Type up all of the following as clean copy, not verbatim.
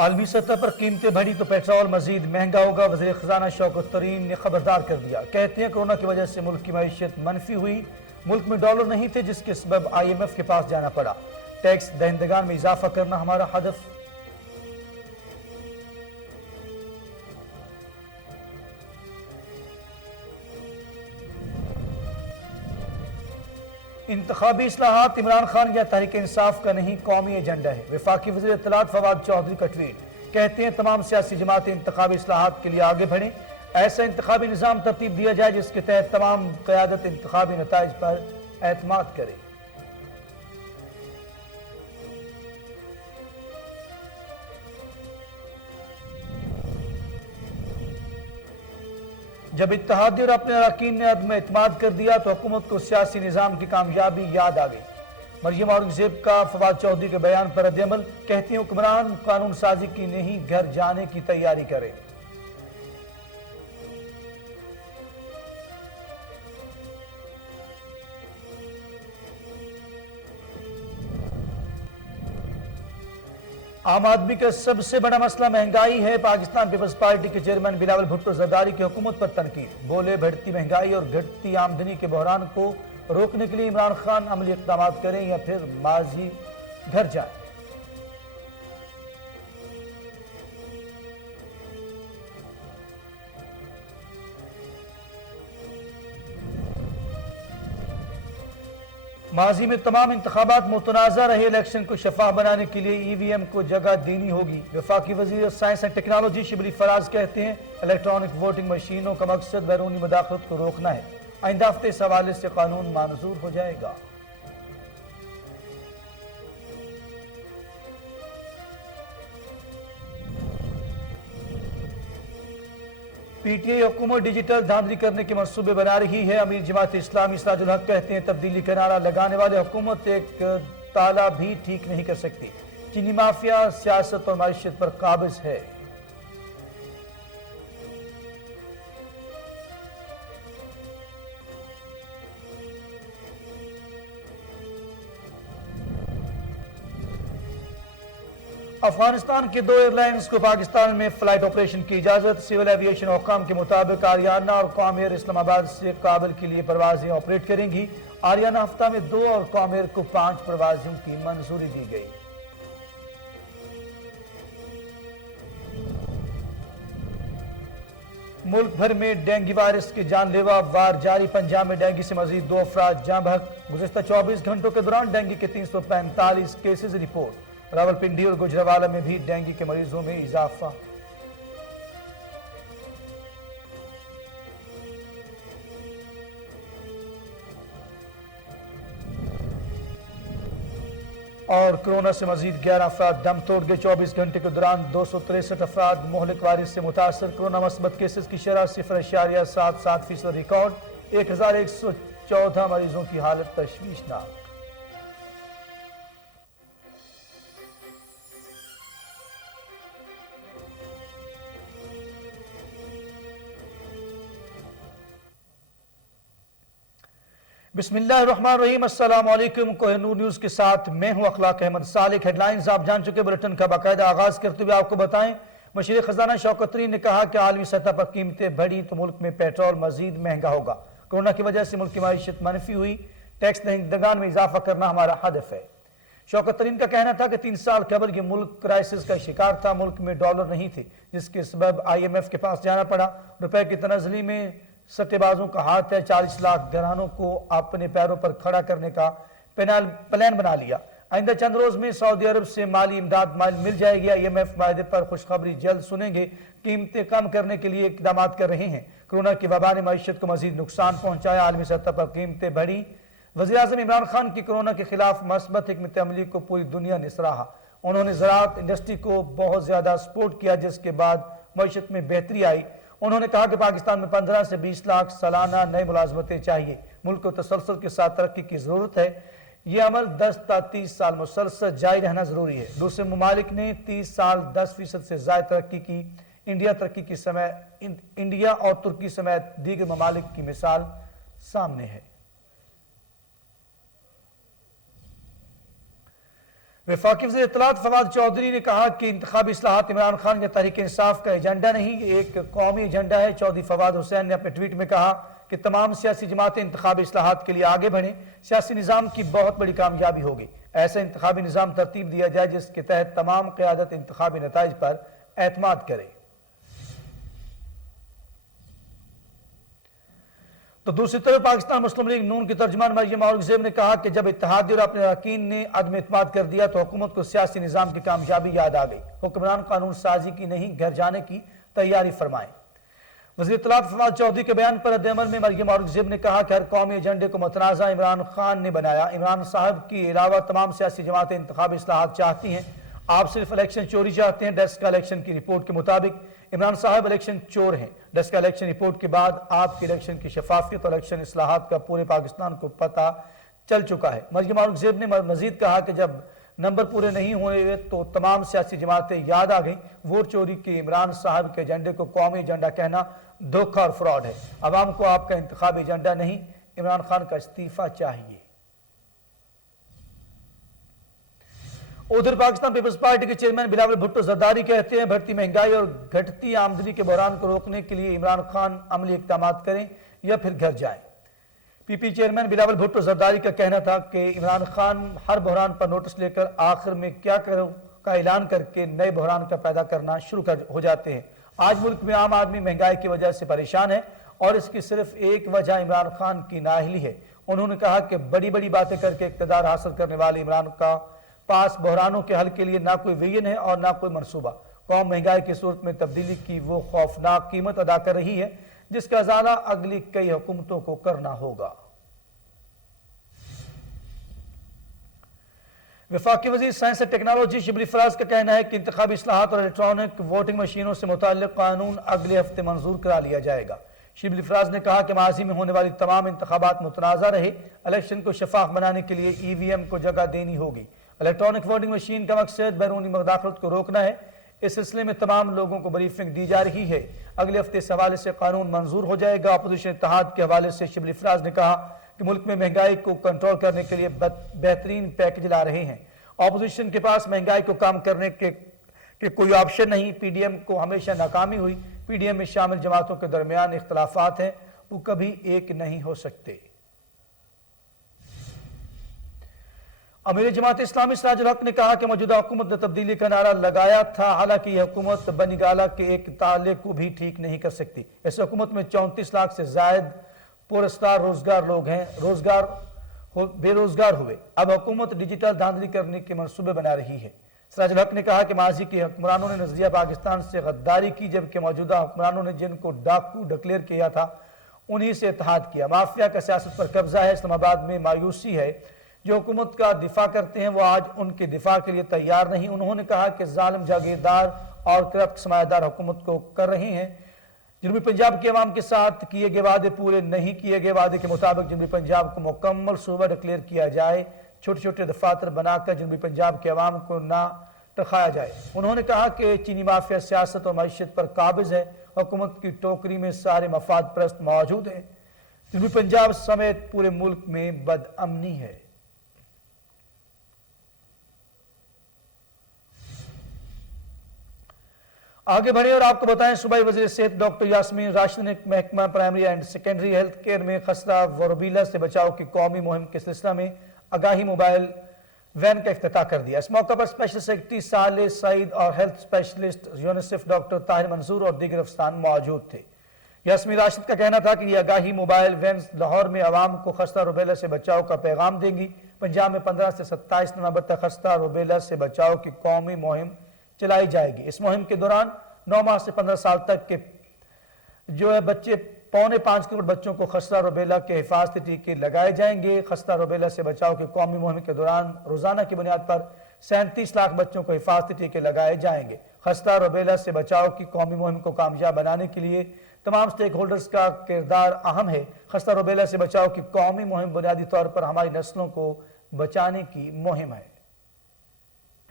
عالمی سطح پر قیمتیں بڑھی تو پیٹرول مزید مہنگا ہوگا۔ وزیر خزانہ شوکت ترین نے خبردار کر دیا، کہتے ہیں کورونا کی وجہ سے ملک کی معیشت منفی ہوئی، ملک میں ڈالر نہیں تھے جس کے سبب IMF کے پاس جانا پڑا، ٹیکس دہندگان میں اضافہ کرنا ہمارا ہدف۔ انتخابی اصلاحات عمران خان یا تحریک انصاف کا نہیں، قومی ایجنڈا ہے۔ وفاقی وزیر اطلاعات فواد چودھری کا ٹویٹ، کہتے ہیں تمام سیاسی جماعتیں انتخابی اصلاحات کے لیے آگے بڑھیں، ایسا انتخابی نظام ترتیب دیا جائے جس کے تحت تمام قیادت انتخابی نتائج پر اعتماد کرے۔ جب اتحادی اور اپنے اراکین نے عدم اعتماد کر دیا تو حکومت کو سیاسی نظام کی کامیابی یاد آ گئی۔ مریم اورنگزیب کا فواد چودھری کے بیان پر رد عمل، کہتی ہیں حکمران قانون سازی کی نہیں، گھر جانے کی تیاری کرے۔ عام آدمی کا سب سے بڑا مسئلہ مہنگائی ہے۔ پاکستان پیپلز پارٹی کے چیئرمین بلاول بھٹو زرداری کی حکومت پر تنقید، بولے بڑھتی مہنگائی اور گھٹتی آمدنی کے بحران کو روکنے کے لیے عمران خان عملی اقدامات کریں یا پھر ماضی گھر جائیں۔ ماضی میں تمام انتخابات متنازع رہے، الیکشن کو شفاف بنانے کے لیے EVM کو جگہ دینی ہوگی۔ وفاقی وزیر science and technology Shibli Faraz کہتے ہیں الیکٹرانک ووٹنگ مشینوں کا مقصد بیرونی مداخلت کو روکنا ہے، آئندہ ہفتے اس حوالے سے قانون منظور ہو جائے گا۔ PTI حکومت ڈیجیٹل دھاندلی کرنے کے منصوبے بنا رہی ہے۔ امیر جماعت اسلامی سراج الحق کہتے ہیں تبدیلی کا نعرہ لگانے والے حکومت ایک تالا بھی ٹھیک نہیں کر سکتی، چینی مافیا سیاست اور معیشت پر قابض ہے۔ افغانستان کے 2 ایئر لائنز کو پاکستان میں فلائٹ آپریشن کی اجازت، سول ایویشن حکام کے مطابق آریانہ اور قوم ایئر اسلام آباد سے کابل کے لیے پروازیں آپریٹ کریں گی۔ آریانہ ہفتہ میں 2 اور قوم ایئر کو 5 پروازوں کی منظوری دی گئی۔ ملک بھر میں ڈینگی وائرس کے جان لیوا وار جاری، پنجاب میں ڈینگی سے مزید 2 افراد جاں بحق، گزشتہ 24 گھنٹوں کے دوران ڈینگی کے 345 کیسز رپورٹ۔ راولپنڈی اور گجرانوالہ میں بھی ڈینگی کے مریضوں میں اضافہ۔ اور کورونا سے مزید 11 افراد دم توڑ گئے، 24 گھنٹے کے دوران 263 افراد مہلک وائرس سے متاثر، کورونا مثبت کیسز کی شرح 0.77% ریکارڈ، 1114 مریضوں کی حالت تشویشناک۔ بسم اللہ الرحمن الرحیم، السلام علیکم۔ کوہ نور نیوز کے ساتھ میں ہوں اخلاق احمد صالح۔ ہیڈ لائنز آپ جان چکے، بلٹن کا باقاعدہ آغاز کرتے ہوئے آپ کو بتائیں وزیر خزانہ شوکت ترین نے کہا کہ عالمی سطح پر قیمتیں بڑھی تو ملک میں پیٹرول مزید مہنگا ہوگا، کورونا کی وجہ سے ملک کی معیشت منفی ہوئی، ٹیکس دہندگان میں اضافہ کرنا ہمارا ہدف ہے۔ شوکت ترین کا کہنا تھا کہ 3 سال قبل یہ ملک کرائسس کا شکار تھا، ملک میں ڈالر نہیں تھے جس کے سبب IMF کے پاس جانا پڑا، روپے کی تنزلی میں سٹے بازوں کا ہاتھ ہے، 40 لاکھ گھرانوں کو اپنے پیروں پر کھڑا کرنے کا پلان بنا لیا، آئندہ چند روز میں سعودی عرب سے مالی امداد مل جائے گی، IMF معاہدے پر خوشخبری جلد سنیں گے، قیمتیں کم کرنے کے لیے اقدامات کر رہے ہیں، کورونا کی وبا نے معیشت کو مزید نقصان پہنچایا، عالمی سطح پر قیمتیں بڑھی، وزیراعظم عمران خان کی کورونا کے خلاف مثبت حکمت عملی کو پوری دنیا نے سراہا، انہوں نے زراعت انڈسٹری کو بہت زیادہ سپورٹ کیا جس کے بعد معیشت میں بہتری آئی، انہوں نے کہا کہ پاکستان میں 15 سے 20 لاکھ سالانہ نئے ملازمتیں چاہیے، ملک کو تسلسل کے ساتھ ترقی کی ضرورت ہے، یہ عمل 10 تا 30 سال مسلسل جاری رہنا ضروری ہے، دوسرے ممالک نے 30 سال 10% سے زائد ترقی کی، انڈیا اور ترکی سمیت دیگر ممالک کی مثال سامنے ہے۔ وفاقی وزیر اطلاعات فواد چودھری نے کہا کہ انتخابی اصلاحات عمران خان یا تحریک انصاف کا ایجنڈا نہیں، یہ ایک قومی ایجنڈا ہے۔ چودھری فواد حسین نے اپنے ٹویٹ میں کہا کہ تمام سیاسی جماعتیں انتخابی اصلاحات کے لیے آگے بڑھیں، سیاسی نظام کی بہت بڑی کامیابی ہوگی۔ ایسا انتخابی نظام ترتیب دیا جائے جس کے تحت تمام قیادت انتخابی نتائج پر اعتماد کرے۔ تو دوسری طرف پاکستان مسلم لیگ نون کی ترجمان مریم اورنگزیب نے کہا کہ جب اتحادی اور اپنے اراکین نے عدم اعتماد کر دیا تو حکومت کو سیاسی نظام کی کامیابی یاد آ گئی۔ حکمران قانون سازی کی نہیں، گھر جانے کی تیاری فرمائیں۔ وزیر اطلاعات فواد چودھری کے بیان پر رد عمل میں مریم اورنگزیب نے کہا کہ ہر قومی ایجنڈے کو متنازع عمران خان نے بنایا۔ عمران صاحب کے علاوہ تمام سیاسی جماعتیں انتخابی اصلاحات چاہتی ہیں، آپ صرف الیکشن چوری چاہتے ہیں۔ ڈیسک الیکشن کی رپورٹ کے مطابق عمران صاحب الیکشن چور ہیں۔ ڈیسک الیکشن رپورٹ کے بعد آپ کی الیکشن کی شفافیت اور الیکشن اصلاحات کا پورے پاکستان کو پتہ چل چکا ہے۔ مریم اورنگزیب نے مزید کہا کہ جب نمبر پورے نہیں ہوئے تو تمام سیاسی جماعتیں یاد آ گئیں۔ ووٹ چوری کے عمران صاحب کے ایجنڈے کو قومی ایجنڈا کہنا دھوکہ اور فراڈ ہے۔ عوام کو آپ کا انتخابی ایجنڈا نہیں، عمران خان کا استعفیٰ چاہیے۔ ادھر پاکستان پیپلز پارٹی کے چیئرمین بلاول بھٹو زرداری کہتے ہیں بڑھتی مہنگائی اور گھٹتی آمدنی کے بحران کو روکنے کے لیے عمران خان عملی اقدامات کریں یا پھر گھر جائیں۔ پی پی چیئرمین بلاول بھٹو زرداری کا کہنا تھا کہ عمران خان ہر بحران پر نوٹس لے کر آخر میں کیا کرو کا اعلان کر کے نئے بحران کا پیدا کرنا شروع ہو جاتے ہیں۔ آج ملک میں عام آدمی مہنگائی کی وجہ سے پریشان ہے اور اس کی صرف ایک وجہ عمران خان کی نااہلی ہے۔ انہوں نے کہا کہ بڑی بڑی باتیں کر کے اقتدار حاصل کرنے والے عمران کا پاس بحرانوں کے حل کے لیے نہ کوئی ویژن ہے اور نہ کوئی منصوبہ۔ قوم مہنگائی کی صورت میں تبدیلی کی وہ خوفناک قیمت ادا کر رہی ہے جس کا ازالہ اگلی کئی حکومتوں کو کرنا ہوگا۔ وفاقی وزیر سائنس اور ٹیکنالوجی شبلی فراز کا کہنا ہے کہ انتخابی اصلاحات اور الیکٹرانک ووٹنگ مشینوں سے متعلق قانون اگلے ہفتے منظور کرا لیا جائے گا۔ شبلی فراز نے کہا کہ ماضی میں ہونے والی تمام انتخابات متنازع رہے، الیکشن کو شفاف بنانے کے لیے ای وی ایم کو جگہ دینی ہوگی۔ الیکٹرانک ووٹنگ مشین کا مقصد بیرونی مداخلت کو روکنا ہے۔ اس سلسلے میں تمام لوگوں کو بریفنگ دی جا رہی ہے۔ اگلے ہفتے اس حوالے سے قانون منظور ہو جائے گا۔ اپوزیشن اتحاد کے حوالے سے شبلی فراز نے کہا کہ ملک میں مہنگائی کو کنٹرول کرنے کے لیے بہترین پیکج لا رہے ہیں۔ اپوزیشن کے پاس مہنگائی کو کم کرنے کے کوئی آپشن نہیں۔ پی ڈی ایم کو ہمیشہ ناکامی ہوئی۔ پی ڈی ایم میں شامل جماعتوں کے درمیان اختلافات ہیں، وہ کبھی ایک نہیں ہو سکتے۔ امیر جماعت اسلامی سراج الحق نے کہا کہ موجودہ حکومت نے تبدیلی کا نعرہ لگایا تھا، حالانکہ یہ حکومت بنی گالہ کے ایک تالے کو بھی ٹھیک نہیں کر سکتی۔ اس حکومت میں 34 لاکھ سے زائد پرستار روزگار لوگ ہیں، بے روزگار ہوئے۔ اب حکومت ڈیجیٹل دھاندلی کرنے کے منصوبے بنا رہی ہے۔ سراج الحق نے کہا کہ ماضی کے حکمرانوں نے نظریہ پاکستان سے غداری کی، جبکہ موجودہ حکمرانوں نے جن کو ڈاکو ڈکلیئر کیا تھا انہی سے اتحاد کیا۔ مافیا کا سیاست پر قبضہ ہے۔ اسلام آباد میں مایوسی ہے، جو حکومت کا دفاع کرتے ہیں وہ آج ان کے دفاع کے لیے تیار نہیں۔ انہوں نے کہا کہ ظالم جاگیردار اور کرپٹ سرمایہ دار حکومت کو کر رہے ہیں۔ جنوبی پنجاب کے عوام کے ساتھ کیے گئے وعدے پورے نہیں کیے گئے۔ وعدے کے مطابق جنوبی پنجاب کو مکمل صوبہ ڈکلیئر کیا جائے، چھوٹے چھوٹے دفاتر بنا کر جنوبی پنجاب کے عوام کو نہ ٹکھایا جائے۔ انہوں نے کہا کہ چینی مافیا سیاست اور معیشت پر قابض ہے۔ حکومت کی ٹوکری میں سارے مفاد پرست موجود ہیں۔ جنوبی پنجاب سمیت پورے ملک میں بدامنی ہے۔ آگے بڑھیں اور آپ کو بتائیں، صوبائی وزیر صحت ڈاکٹر یاسمین راشد نے محکمہ primary and secondary health care میں خسرہ و روبیلا سے بچاؤ کی قومی مہم کے سلسلہ میں آگاہی موبائل وین کا افتتاح کر دیا۔ اس موقع پر اسپیشل سیکرٹری صالح سعید اور health specialist UNICEF doctor Tahir Mansoor اور دیگر افسران موجود تھے۔ یاسمین راشد کا کہنا تھا کہ یہ آگاہی موبائل وینز لاہور میں عوام کو خسرہ روبیلا سے بچاؤ کا پیغام دیں گی۔ پنجاب میں 15 سے 27 نومبر تک خسرہ روبیلا سے بچاؤ کی قومی مہم چلائی جائے گی۔ اس مہم کے دوران 9 ماہ سے 15 سال تک کے بچے 4.25 کروڑ بچوں کو خسرہ روبیلا کے حفاظتی ٹیکے لگائے جائیں گے۔ خسرہ روبیلا سے بچاؤ کی قومی مہم کے دوران روزانہ کی بنیاد پر 37 لاکھ بچوں کو حفاظتی ٹیکے لگائے جائیں گے۔ خسرہ روبیلا سے بچاؤ کی قومی مہم کو کامیاب بنانے کے لیے تمام سٹیک ہولڈرز کا کردار اہم ہے۔ خسرہ روبیلا سے بچاؤ کی قومی مہم بنیادی طور پر ہماری نسلوں کو بچانے کی مہم ہے۔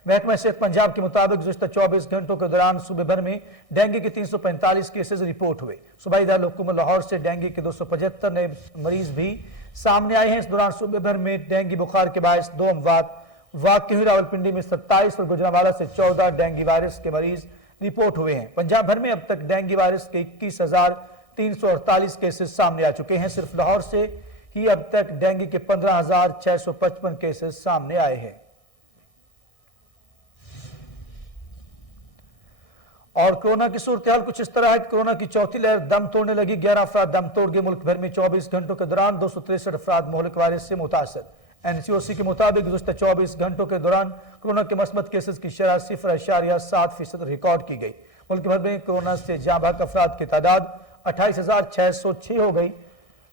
محکمہ صحت پنجاب کے مطابق گزشتہ 24 گھنٹوں کے دوران صوبے بھر میں ڈینگی کے 345 کیسز رپورٹ ہوئے۔ صوبائی دارالحکومت لاہور سے ڈینگی کے 275 نئے مریض بھی سامنے آئے ہیں۔ اس دوران صوبے بھر میں ڈینگی بخار کے باعث 2 اموات واقع ہوئی راولپنڈی میں 27 اور گجرانوالہ سے 14 ڈینگی وائرس کے مریض رپورٹ ہوئے ہیں۔ پنجاب بھر میں اب تک ڈینگی وائرس کے 21,348 کیسز سامنے آ چکے ہیں۔ صرف لاہور سے ہی اب تک ڈینگی کے 15,655 کیسز سامنے آئے ہیں۔ اور کورونا کی صورتحال کچھ اس طرح ہے کہ کورونا کی چوتھی لہر دم توڑنے لگی۔ 11 افراد دم توڑ گئے۔ ملک بھر میں 24 گھنٹوں کے دوران 263 افراد مہلک وائرس سے متاثر۔ NCOC کے مطابق گزشتہ 24 گھنٹوں کے دوران کورونا کے مثبت کیسز کی شرح 0.7% ریکارڈ کی گئی۔ ملک بھر میں کورونا سے جاں بحق افراد کی تعداد 28,606 ہو گئی۔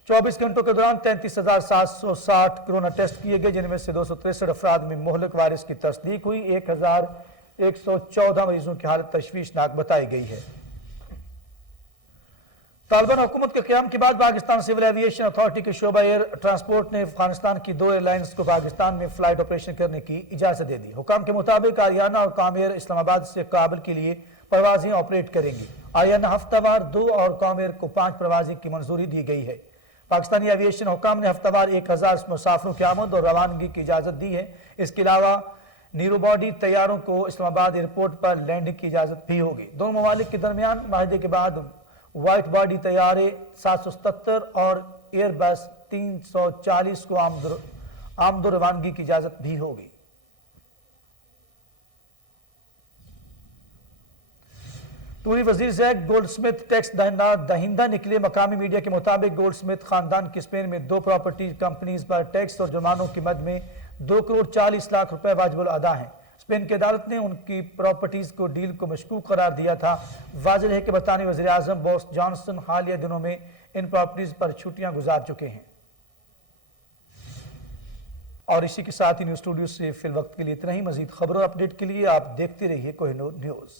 24 گھنٹوں کے دوران 33,760 کورونا ٹیسٹ کیے گئے، جن میں سے 263 افراد میں مہلک وائرس کی تصدیق ہوئی۔ 1,114 مریضوں کی حالت تشویشناک بتائی گئی ہے۔ طالبان حکومت کے قیام کے بعد پاکستان سول ایوییشن اتھارٹی کے شعبہ ایئر ٹرانسپورٹ نے افغانستان کی 2 ایئر لائنز کو پاکستان میں فلائٹ آپریشن کرنے کی اجازت دے دی۔ حکام کے مطابق آریانہ اور کام ایئر اسلام آباد سے کابل کے لیے پروازیں آپریٹ کریں گی۔ آریانہ ہفتہ وار 2 اور کام ایئر کو 5 پروازیں کی منظوری دی گئی ہے۔ پاکستانی ایوییشن حکام نے ہفتہ وار 1,000 مسافروں کی آمد اور روانگی کی اجازت دی ہے۔ اس کے علاوہ نیرو باڈی طیاروں کو اسلام آباد ایئرپورٹ پر لینڈنگ کی اجازت بھی ہوگی۔ دونوں ممالک کے درمیان معاہدے کے بعد وائٹ باڈی طیارے 777 اور ایئر بس 340 کو آمد و روانگی کی اجازت بھی ہوگی۔ توری وزیر زیک گولڈ سمتھ ٹیکس دہندہ نکلے۔ مقامی میڈیا کے مطابق گولڈ سمتھ خاندان کی اسپین میں 2 پراپرٹی کمپنیز پر ٹیکس اور جرمانوں کی مد میں 2,40,00,000 روپے واجب الادا ہیں۔ اسپین کی عدالت نے ان کی پراپرٹیز کو ڈیل کو مشکوک قرار دیا تھا۔ واضح ہے کہ برطانوی وزیر اعظم بورس جانسن حالیہ دنوں میں ان پراپرٹیز پر چھٹیاں گزار چکے ہیں۔ اور اسی کے ساتھ ہی نیوز اسٹوڈیو سے فی الوقت کے لیے اتنا ہی۔ مزید خبروں اپڈیٹ کے لیے آپ دیکھتے رہیے کوہ نور نیوز۔